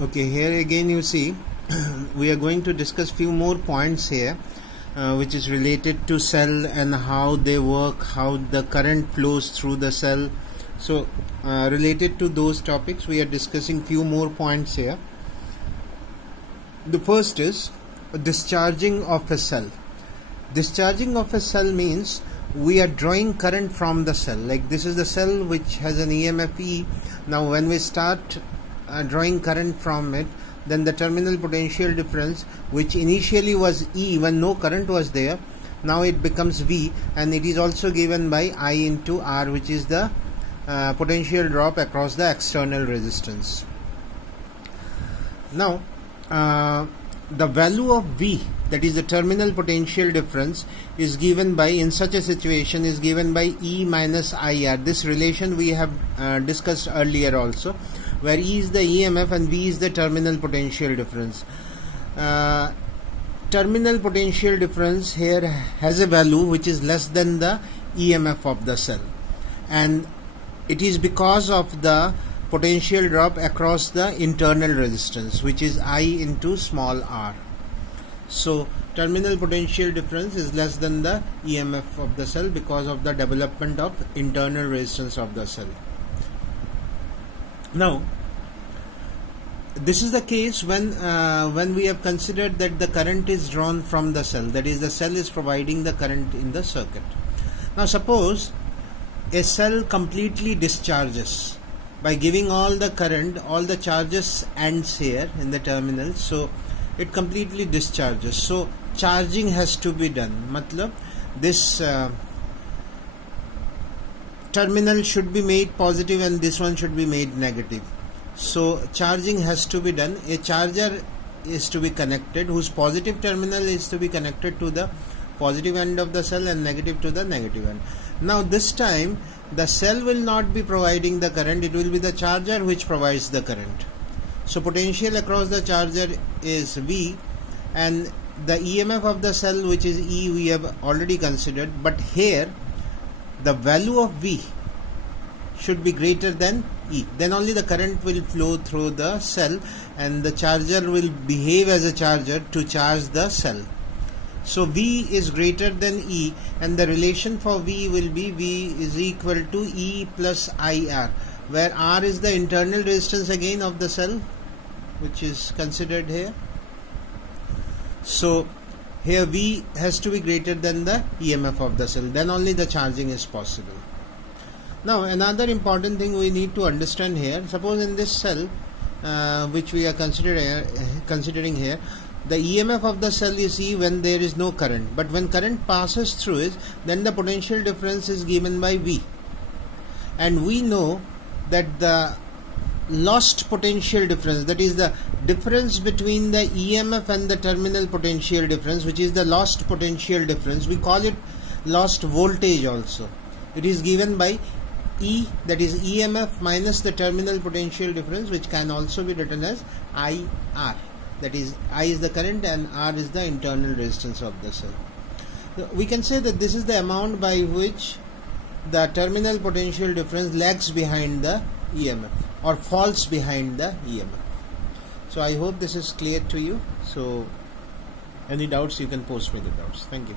Okay, here again you see we are going to discuss few more points here which is related to cell and how they work, how the current flows through the cell. So related to those topics we are discussing few more points here. The first is discharging of a cell. Discharging of a cell means we are drawing current from the cell. Like this is the cell which has an EMF E. Now when we start drawing current from it, then the terminal potential difference, which initially was E when no current was there, now it becomes V, and it is also given by I into R, which is the potential drop across the external resistance. Now the value of V, that is the terminal potential difference, is given by, in such a situation, is given by E minus IR. This relation we have discussed earlier also, where E is the EMF and V is the terminal potential difference. Terminal potential difference here has a value which is less than the EMF of the cell, and it is because of the potential drop across the internal resistance, which is I into small r. So terminal potential difference is less than the EMF of the cell because of the development of internal resistance of the cell. Now this is the case when we have considered that the current is drawn from the cell, that is the cell is providing the current in the circuit. Now suppose a cell completely discharges by giving all the current, all the charges ends here in the terminal, so it completely discharges. So charging has to be done. Matlab this terminal should be made positive and this one should be made negative. So charging has to be done. A charger is to be connected whose positive terminal is to be connected to the positive end of the cell and negative to the negative end. Now this time the cell will not be providing the current, it will be the charger which provides the current. So potential across the charger is V, and the EMF of the cell, which is E, we have already considered, but here the value of V should be greater than E. Then only the current will flow through the cell and the charger will behave as a charger to charge the cell. So V is greater than E, and the relation for V will be V is equal to E plus IR, where R is the internal resistance again of the cell, which is considered here. So here V has to be greater than the EMF of the cell, then only the charging is possible. Now another important thing we need to understand here, suppose in this cell which we are considering here, the EMF of the cell is E when there is no current, but when current passes through it, then the potential difference is given by V, and we know that the lost potential difference, that is the difference between the EMF and the terminal potential difference, which is the lost potential difference, we call it lost voltage also. It is given by E, that is EMF minus the terminal potential difference, which can also be written as IR. That is, I is the current and R is the internal resistance of the cell. We can say that this is the amount by which the terminal potential difference lags behind the EMF or falls behind the EMF. So I hope this is clear to you. So any doubts you can post me the doubts. Thank you.